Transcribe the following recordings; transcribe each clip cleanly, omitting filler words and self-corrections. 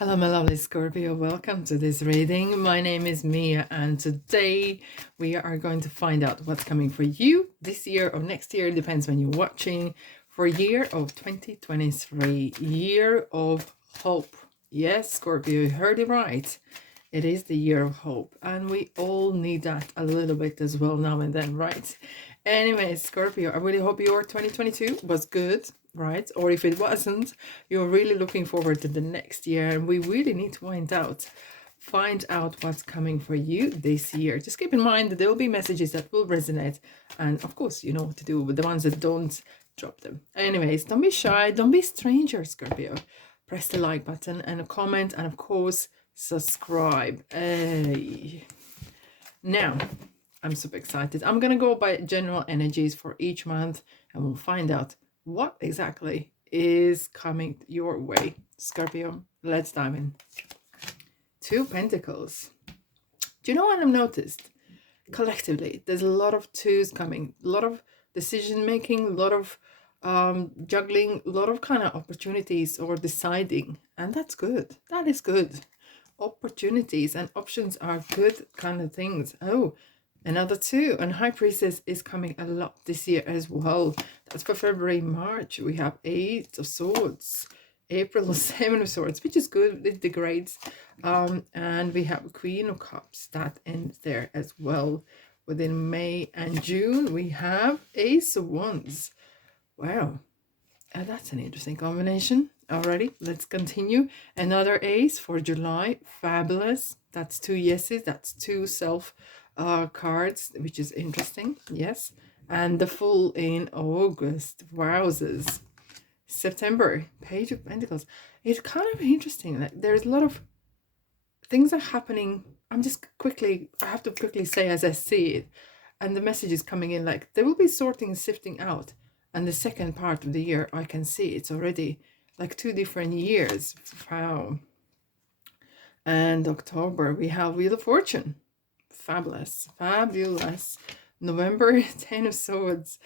Hello, my lovely Scorpio. Welcome to this reading. My name is Mia, and today we are going to find out what's coming for you this year or next year, depends when you're watching, for year of 2023, year of hope. Yes, Scorpio, you heard it right. It is the year of hope, and we all need that a little bit as well now and then, right? Anyway, Scorpio, I really hope your 2022 was good, right? Or if it wasn't, you're really looking forward to the next year, and we really need to find out what's coming for you this year. Just keep in mind that there will be messages that will resonate, and of course, you know what to do with the ones that don't. Drop them. Anyways, don't be shy, don't be stranger, Scorpio. Press the like button and a comment, and of course, subscribe. Hey. Now, I'm super excited. I'm gonna go by general energies for each month, and we'll find out what exactly is coming your way. Scorpio, let's dive in. Two Pentacles. Do you know what I've noticed? Collectively, there's a lot of twos coming, a lot of decision making, a lot of juggling, a lot of kind of opportunities or deciding, and that's good. That is good. Opportunities and options are good kind of things. Oh, another two, and High Priestess is coming a lot this year as well. That's for February, March. We have Eight of Swords, April, Seven of Swords, which is good. It degrades. And we have Queen of Cups that ends there as well. Within May and June, we have Ace of Wands. Wow, that's an interesting combination. Alrighty, let's continue. Another ace for July. Fabulous. That's two yeses. That's two self cards, which is interesting. Yes. And the full in August. Wowzers. September. Page of Pentacles. It's kind of interesting. Like there's a lot of things are happening. I have to quickly say as I see it. And the message is coming in like there will be sorting and sifting out. And the second part of the year, I can see it's already like 2 different years. Wow. And October, we have Wheel of Fortune. Fabulous. Fabulous. November, 10 of Swords.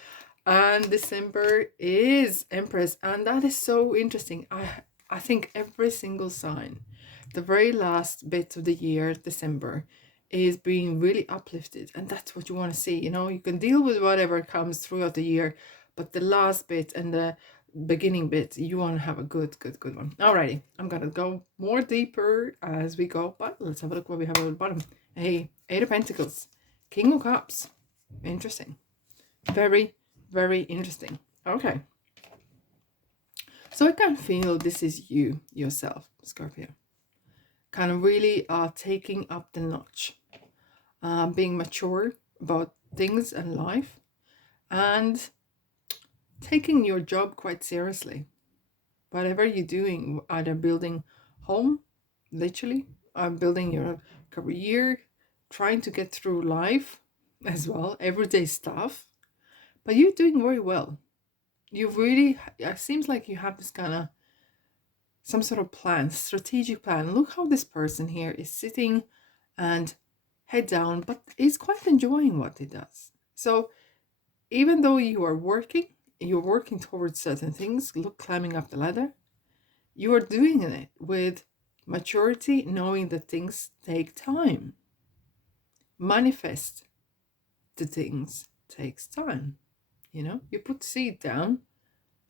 And December is Empress. And that is so interesting. I think every single sign, the very last bit of the year, December, is being really uplifted. And that's what you want to see. You know, you can deal with whatever comes throughout the year, but the last bit and the beginning bit, you want to have a good one. Alrighty, I'm gonna go more deeper as we go, but let's have a look what we have at the bottom. Hey, Eight of Pentacles, King of Cups. Interesting. Very, very interesting. Okay. So I can feel this is you, yourself, Scorpio. Kind of really taking up the notch. Being mature about things and life. And taking your job quite seriously. Whatever you're doing, either building home, literally, or building your career, trying to get through life as well, everyday stuff. But you're doing very well. You really, it seems like you have this kind of, some sort of plan, strategic plan. Look how this person here is sitting and head down, but is quite enjoying what he does. So even though you're working towards certain things, climbing up the ladder, you are doing it with maturity, knowing that things take time. Manifest the things takes time. You know, you put seed down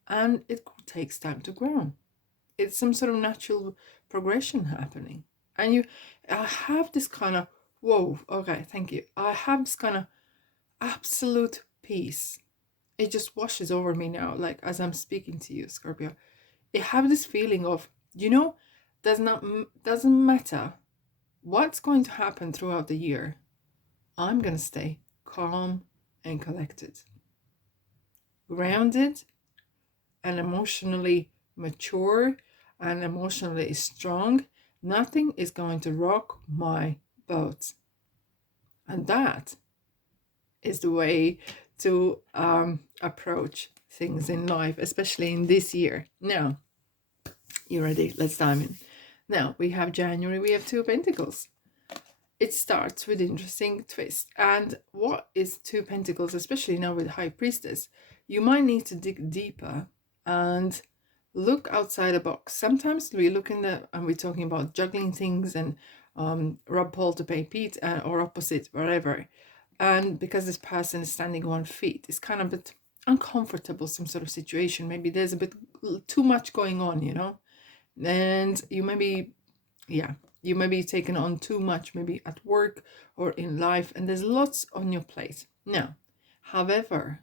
and it takes time to grow. It's some sort of natural progression happening. And I have this kind of, whoa, okay, thank you. I have this kind of absolute peace. It just washes over me now, like as I'm speaking to you, Scorpio. I have this feeling of, you know, doesn't matter what's going to happen throughout the year. I'm going to stay calm and collected, grounded and emotionally mature and emotionally strong. Nothing is going to rock my boat. And that is the way to approach things in life, especially in this year. Now, you ready? Let's dive in. Now, we have January, we have Two of Pentacles. It starts with interesting twist. And what is Two Pentacles, especially now with High Priestess? You might need to dig deeper and look outside the box. Sometimes we look in the, and we're talking about juggling things and rub Paul to pay Pete, or opposite, whatever. And because this person is standing on feet, it's kind of a bit uncomfortable, some sort of situation. Maybe there's a bit too much going on, you know, and you maybe, yeah, you may be taking on too much, maybe at work or in life, and there's lots on your plate. Now, however,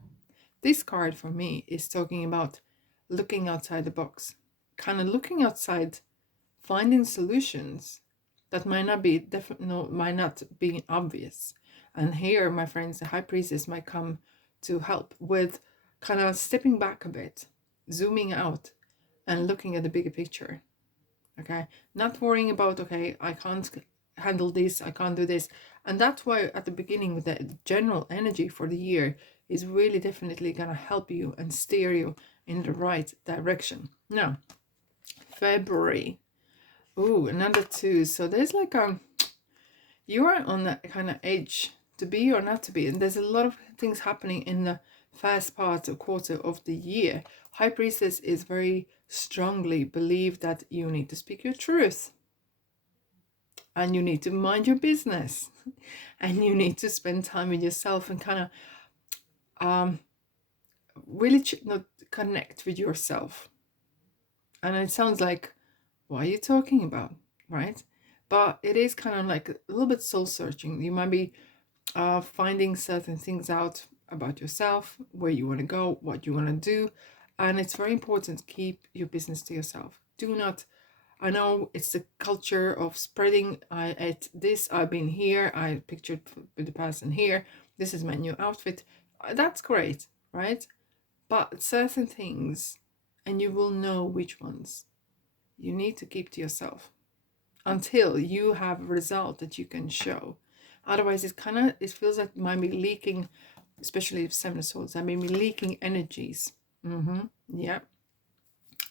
this card for me is talking about looking outside the box, kind of looking outside, finding solutions that might not be might not be obvious. And here, my friends, the high priestess might come to help with kind of stepping back a bit, zooming out, and looking at the bigger picture. Okay, not worrying about, okay, I can't handle this, I can't do this. And that's why at the beginning, with the general energy for the year is really definitely gonna help you and steer you in the right direction. Now, February. Ooh, another 2. So there's like you are on that kind of edge to be or not to be, and there's a lot of things happening in the first part or quarter of the year. High priestess is very strongly believe that you need to speak your truth, and you need to mind your business, and you need to spend time with yourself and kind of really not connect with yourself. And it sounds like, what are you talking about, right? But it is kind of like a little bit soul searching. You might be finding certain things out about yourself, where you want to go, what you want to do. And it's very important to keep your business to yourself. Do not, I know it's the culture of spreading. I ate this, I've been here, I pictured with the person here, this is my new outfit. That's great, right? But certain things, and you will know which ones you need to keep to yourself until you have a result that you can show. Otherwise, it feels like it might be leaking, especially if 7 of Swords. I mean, leaking energies. Yeah.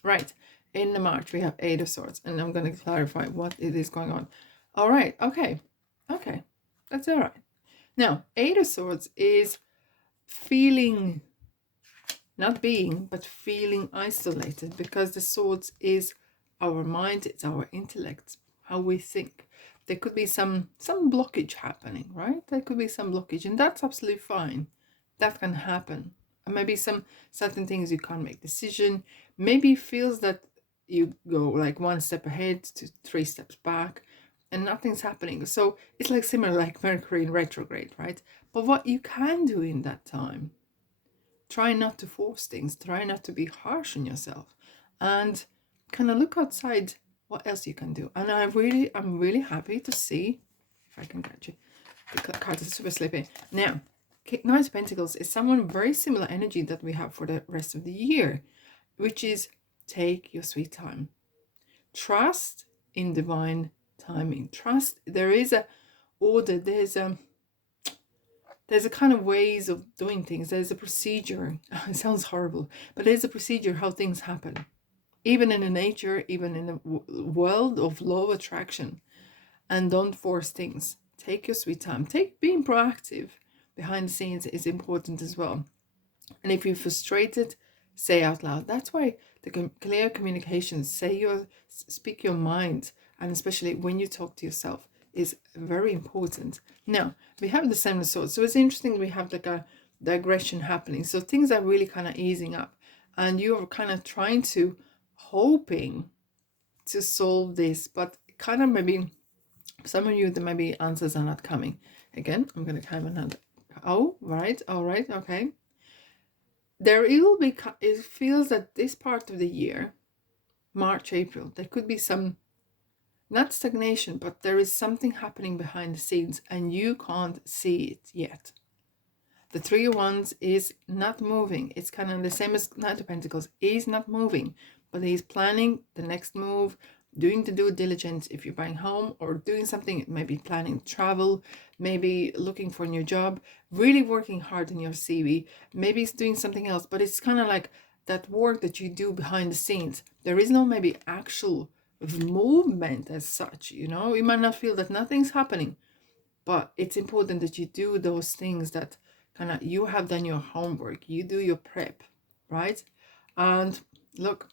Right. In the March, we have 8 of Swords, and I'm going to clarify what it is going on. All right. Okay. Okay. That's all right. Now, 8 of Swords is feeling, not being, but feeling isolated, because the Swords is our mind, it's our intellect, how we think. There could be some blockage happening, right? There could be some blockage, and that's absolutely fine. That can happen. And maybe some certain things you can't make decision. Maybe feels that you go like 1 step ahead to 3 steps back, and nothing's happening. So it's like similar like Mercury in retrograde, right? But what you can do in that time, try not to force things, try not to be harsh on yourself, and kind of look outside what else you can do. And I'm really happy to see, if I can catch it, the card is super slippy. Now, Knight of Pentacles is someone very similar energy that we have for the rest of the year, which is take your sweet time. Trust in divine timing. Trust there is a order, there's a kind of ways of doing things. There's a procedure. It sounds horrible, but there's a procedure how things happen. Even in the nature, even in the world of law of attraction. And don't force things. Take your sweet time. Being proactive behind the scenes is important as well. And if you're frustrated, say out loud. That's why the clear communication, speak your mind, and especially when you talk to yourself, is very important. Now, we have the 7 of Swords. So it's interesting we have like a digression happening. So things are really kind of easing up. And you're kind of trying to, hoping to solve this, but kind of maybe some of you, there maybe answers are not coming. Again, I'm going to have another. Oh, right. All right. Okay. There will be, it feels that this part of the year, March, April, there could be some, not stagnation, but there is something happening behind the scenes and you can't see it yet. The 3 of Wands is not moving. It's kind of the same as Knight of Pentacles. He's not moving, but he's planning the next move, doing the due diligence if you're buying home or doing something, maybe planning travel, maybe looking for a new job, really working hard on your CV. Maybe it's doing something else, but it's kind of like that work that you do behind the scenes. There is no maybe actual movement as such, you know. You might not feel that nothing's happening, but it's important that you do those things that kind of, you have done your homework, you do your prep, right? And look,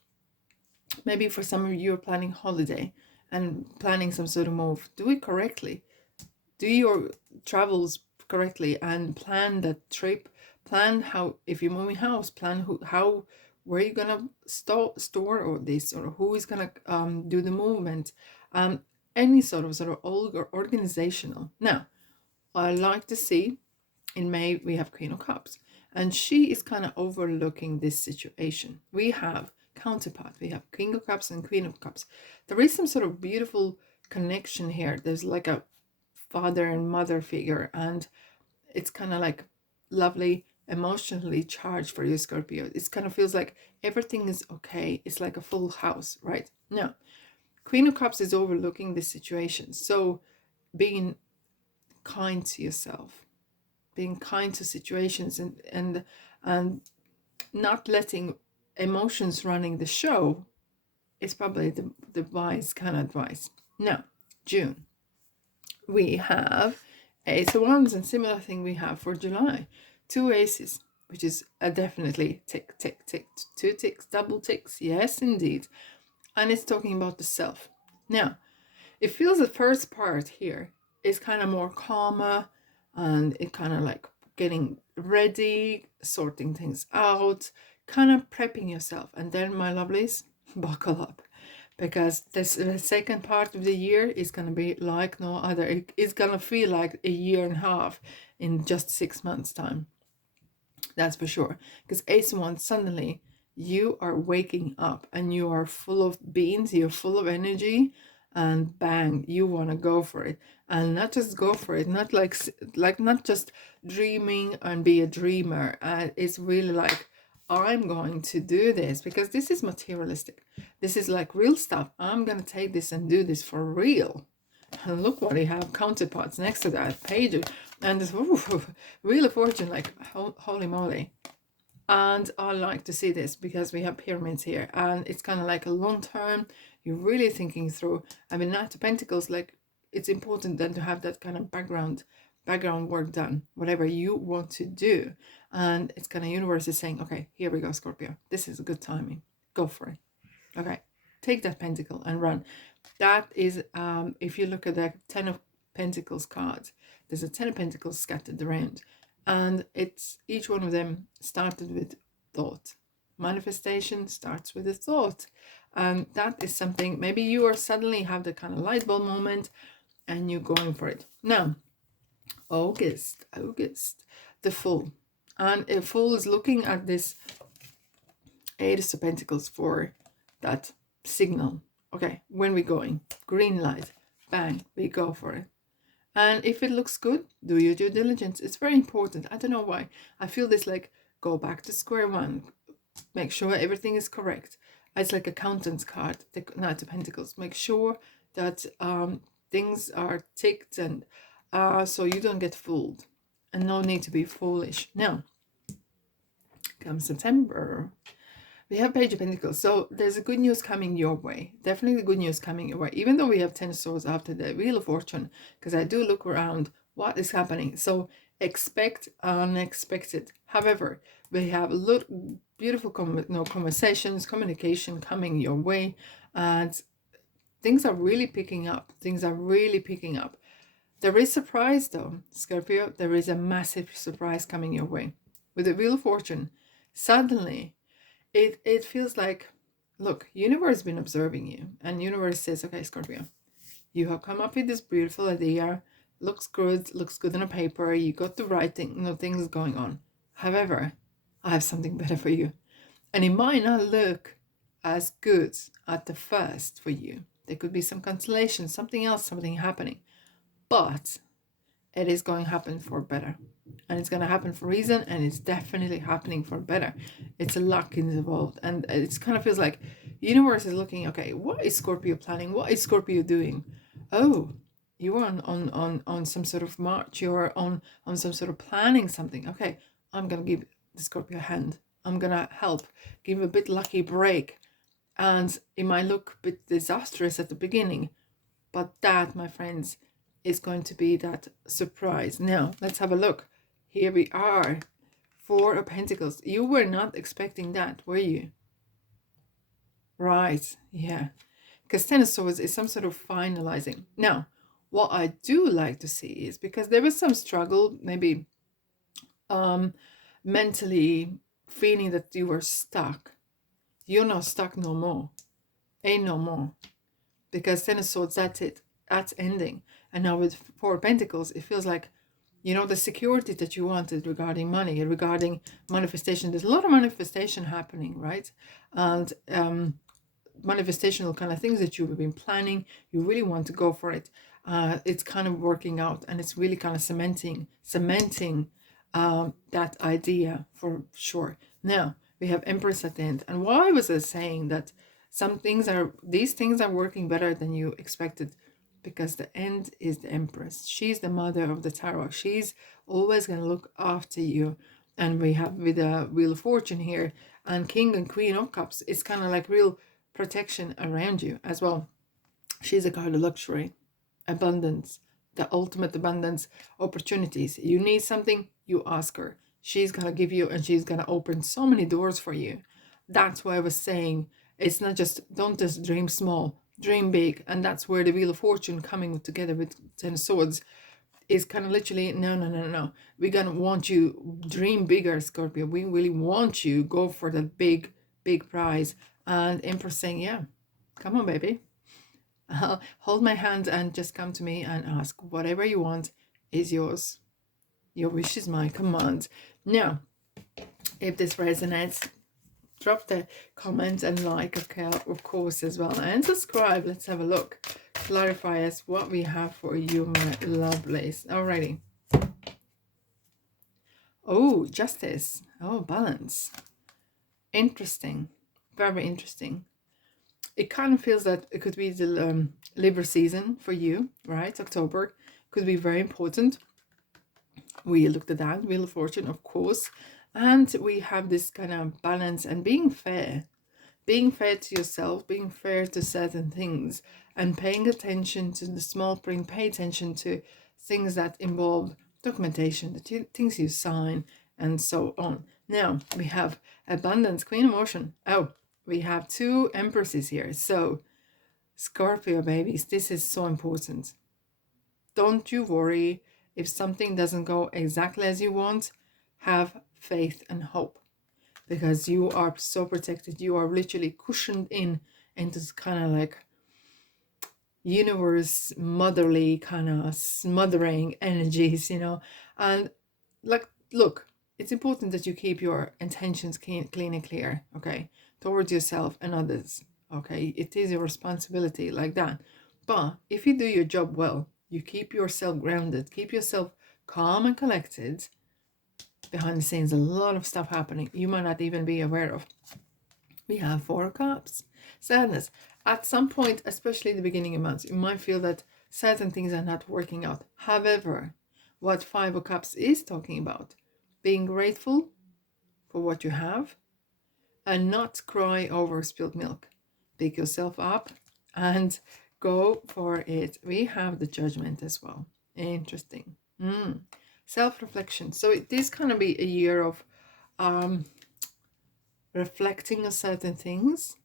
Maybe for some of you are planning holiday and planning some sort of move. Do it correctly. Do your travels correctly and plan that trip. Plan how, if you're moving house, plan how, where you're gonna store all this, or who is gonna do the movement. Any sort of organizational. Now, I like to see in May we have Queen of Cups, and she is kind of overlooking this situation. We have counterpart, we have King of Cups and Queen of Cups. There is some sort of beautiful connection here. There's like a father and mother figure, and it's kind of like lovely, emotionally charged for you, Scorpio. It kind of feels like everything is okay. It's like a full house, right? Now, Queen of Cups is overlooking this situation. So being kind to yourself, being kind to situations, and not letting emotions running the show is probably the wise kind of advice. Now, June, we have Ace of Wands, and similar thing we have for July. 2 aces, which is a definitely tick, tick, tick. 2 ticks, double ticks. Yes, indeed. And it's talking about the self. Now, it feels the first part here is kind of more calmer, and it kind of like getting ready, sorting things out, kind of prepping yourself. And then, my lovelies, buckle up, because this the second part of the year is going to be like no other. It's going to feel like a year and a half in just 6 months time. That's for sure. Because Ace of Wands, suddenly you are waking up and you are full of beans, you're full of energy, and bang, you want to go for it. And not just go for it, not like not just dreaming and be a dreamer. It's really like, I'm going to do this, because this is materialistic. This is like real stuff. I'm going to take this and do this for real. And look what we have, counterparts next to that page, and this Wheel of Fortune, like holy moly. And I like to see this because we have pyramids here, and it's kind of like a long term. You're really thinking through. I mean, Knight of Pentacles, like, it's important then to have that kind of background work done, whatever you want to do. And it's kind of universe is saying, okay, here we go, Scorpio. This is a good timing. Go for it. Okay, take that pentacle and run. That is, if you look at the 10 of Pentacles cards, there's a 10 of Pentacles scattered around, and it's each one of them started with thought. Manifestation starts with a thought, and that is something. Maybe you are suddenly have the kind of light bulb moment, and you're going for it. Now, August, the Fool, and a Fool is looking at this 8 of Pentacles for that signal. Okay, when we're going, green light, bang, we go for it. And if it looks good, do your due diligence. It's very important. I don't know why. I feel this like, go back to square one. Make sure everything is correct. It's like accountant's card, the Knight of Pentacles. Make sure that things are ticked, and so you don't get fooled. And no need to be foolish. Now, come September, we have Page of Pentacles. So there's a good news coming your way. Definitely good news coming your way. Even though we have 10 of Swords after the Wheel of Fortune, because I do look around what is happening. So expect unexpected. However, we have beautiful conversations, communication coming your way. And things are really picking up. Things are really picking up. There is surprise though, Scorpio. There is a massive surprise coming your way. With the Wheel of Fortune, suddenly, it feels like, look, universe has been observing you, and universe says, okay, Scorpio, you have come up with this beautiful idea, looks good on a paper, you got the right thing, things going on. However, I have something better for you, and it might not look as good at the first for you. There could be some cancellation, something else, something happening, but it is going to happen for better. And it's going to happen for a reason, and it's definitely happening for better. It's a luck involved, and it kind of feels like universe is looking, okay, what is Scorpio planning? What is Scorpio doing? Oh, you are on some sort of march. You're on some sort of planning something. Okay, I'm going to give the Scorpio a hand. I'm going to help, give a bit lucky break. And it might look a bit disastrous at the beginning, but that, my friends, is going to be that surprise. Now, let's have a look. Here we are. 4 of Pentacles. You were not expecting that, were you? Right. Yeah. Because Ten of Swords is some sort of finalizing. Now, what I do like to see is because there was some struggle, maybe um mentally feeling that you were stuck. You're not stuck no more. Ain't no more. Because Ten of Swords, that's it. That's ending. And now with Four of Pentacles, it feels like, you know, the security that you wanted regarding money, regarding manifestation. There's a lot of manifestation happening, right? And manifestational kind of things that you've been planning, you really want to go for it. It's kind of working out, and it's really kind of cementing that idea for sure. Now we have Empress at the end, and why was I saying that these things are working better than you expected? Because the end is the Empress. She's the mother of the tarot. She's always going to look after you. And we have with the Wheel of Fortune here and King and Queen of Cups, it's kind of like real protection around you as well. She's a card of luxury, abundance, the ultimate abundance, opportunities. You need something, you ask her. She's going to give you, and she's going to open so many doors for you. That's why I was saying it's not just, don't just dream small, dream big. And that's where the Wheel of Fortune coming together with Ten of Swords is kind of literally, no. We're going to want you dream bigger, Scorpio. We really want you go for the big prize. And Empress saying, yeah, come on, baby. Hold my hand and just come to me and ask. Whatever you want is yours. Your wish is my command. Now, if this resonates, drop the comment and like, okay, of course, as well. And subscribe. Let's have a look. Clarify us what we have for you, my lovelies. Alrighty. Oh, justice. Oh, balance. Interesting. Very interesting. It kind of feels that it could be the Libra season for you, right? October could be very important. We looked at that, Wheel of Fortune, of course. And we have this kind of balance and being fair to yourself, being fair to certain things, and paying attention to the small print. Pay attention to things that involve documentation, things you sign, and so on. Now we have abundance, Queen of Motion. Oh, we have two empresses here. So Scorpio babies, this is so important. Don't you worry if something doesn't go exactly as you want. Have faith and hope, because you are so protected. You are literally cushioned into kind of like universe motherly kind of smothering energies, you know. And like, look, it's important that you keep your intentions clean and clear, okay, towards yourself and others, okay. It is a responsibility like that. But if you do your job well, you keep yourself grounded, keep yourself calm and collected. Behind the scenes, a lot of stuff happening you might not even be aware of. We have Four of Cups. Sadness. At some point, especially in the beginning of months, you might feel that certain things are not working out. However, what Five of Cups is talking about, being grateful for what you have and not cry over spilled milk. Pick yourself up and go for it. We have the Judgment as well. Interesting. Self-reflection. So it is going to be a year of reflecting on certain things.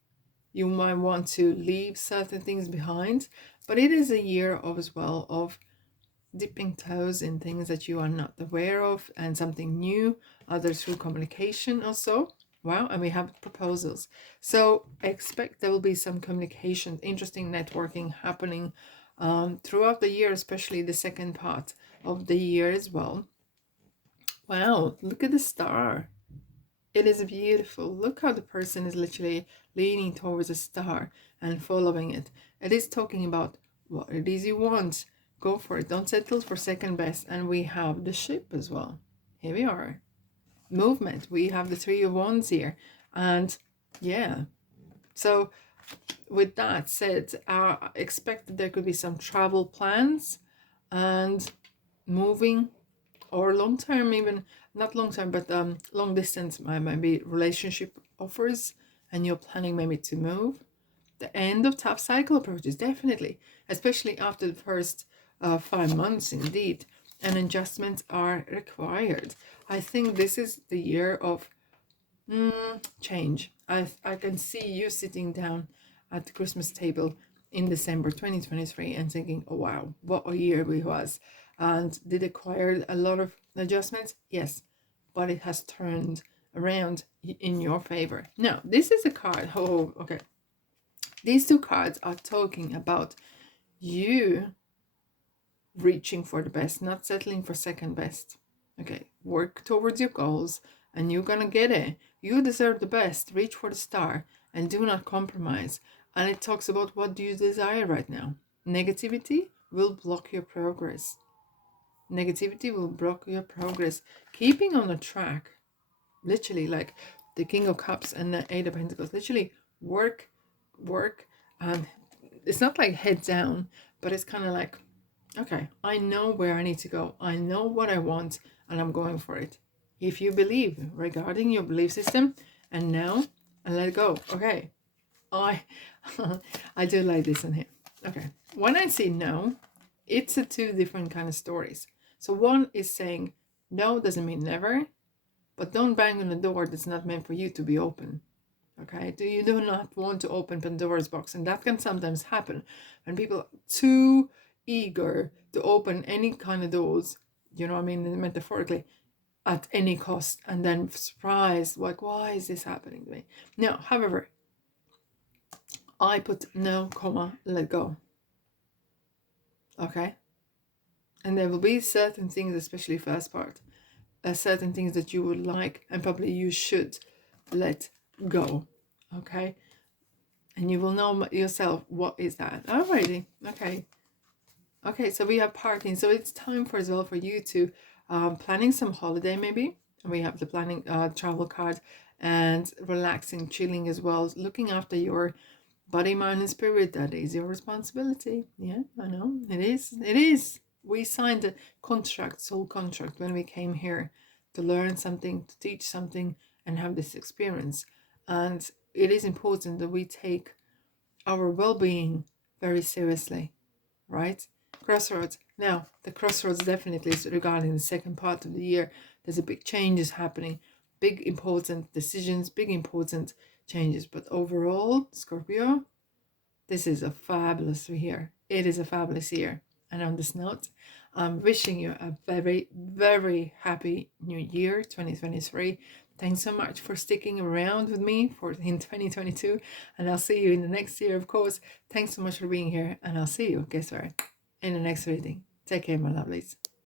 You might want to leave certain things behind, but it is a year of as well of dipping toes in things that you are not aware of and something new, either through communication also. Wow, and we have proposals. So expect there will be some communication, interesting networking happening throughout the year, especially the second part of the year as well. Wow, look at the star. It is beautiful. Look how the person is literally leaning towards a star and following it. It is talking about what it is you want. Go for it. Don't settle for second best. And we have the ship as well. Here we are. Movement. We have the Three of Wands here. And yeah. So with that said, expect that there could be some travel plans and moving, or long term, even not long term, but long distance, maybe relationship offers, and you're planning maybe to move. The end of tough cycle approaches, definitely, especially after the first 5 months, indeed, and adjustments are required. I think this is the year of Change. I can see you sitting down at the Christmas table in December 2023 and thinking, oh wow, what a year it was. And did it require a lot of adjustments? Yes, but it has turned around in your favor. Now, this is a card. Oh, okay. These two cards are talking about you reaching for the best, not settling for second best. Okay, work towards your goals and you're gonna get it. You deserve the best. Reach for the star and do not compromise. And it talks about what do you desire right now. Negativity will block your progress. Negativity will block your progress. Keeping on the track, literally, like the King of Cups and the Eight of Pentacles, literally work, and it's not like head down, but it's kind of like, okay, I know where I need to go. I know what I want, and I'm going for it. If you believe regarding your belief system, and now, and let it go. Okay, I I do like this in here. Okay, when I say no, it's a two different kind of stories. So one is saying no doesn't mean never, but don't bang on the door that's not meant for you to be open. Okay, you do not want to open Pandora's box, and that can sometimes happen when people are too eager to open any kind of doors, you know what I mean, metaphorically, at any cost, and then surprised, like, why is this happening to me? Now, however, I put no, comma, let go. Okay, and there will be certain things, especially first part, certain things that you would like and probably you should let go. Okay, and you will know yourself what is that. Alrighty, okay. Okay, so we have parking. So it's time for as well for you to planning some holiday maybe. And we have the planning travel card and relaxing, chilling as well. Looking after your body, mind, and spirit. That is your responsibility. Yeah, I know it is. It is. We signed a contract, soul contract, when we came here to learn something, to teach something, and have this experience. And it is important that we take our well-being very seriously, right? Crossroads. Now, the crossroads definitely is regarding the second part of the year. There's a big changes happening, big important decisions, big important changes. But overall, Scorpio, this is a fabulous year. It is a fabulous year. And on this note, I'm wishing you a very, very happy new year, 2023. Thanks so much for sticking around with me in 2022. And I'll see you in the next year, of course. Thanks so much for being here. And I'll see you, guess where? In the next reading. Take care, my lovelies.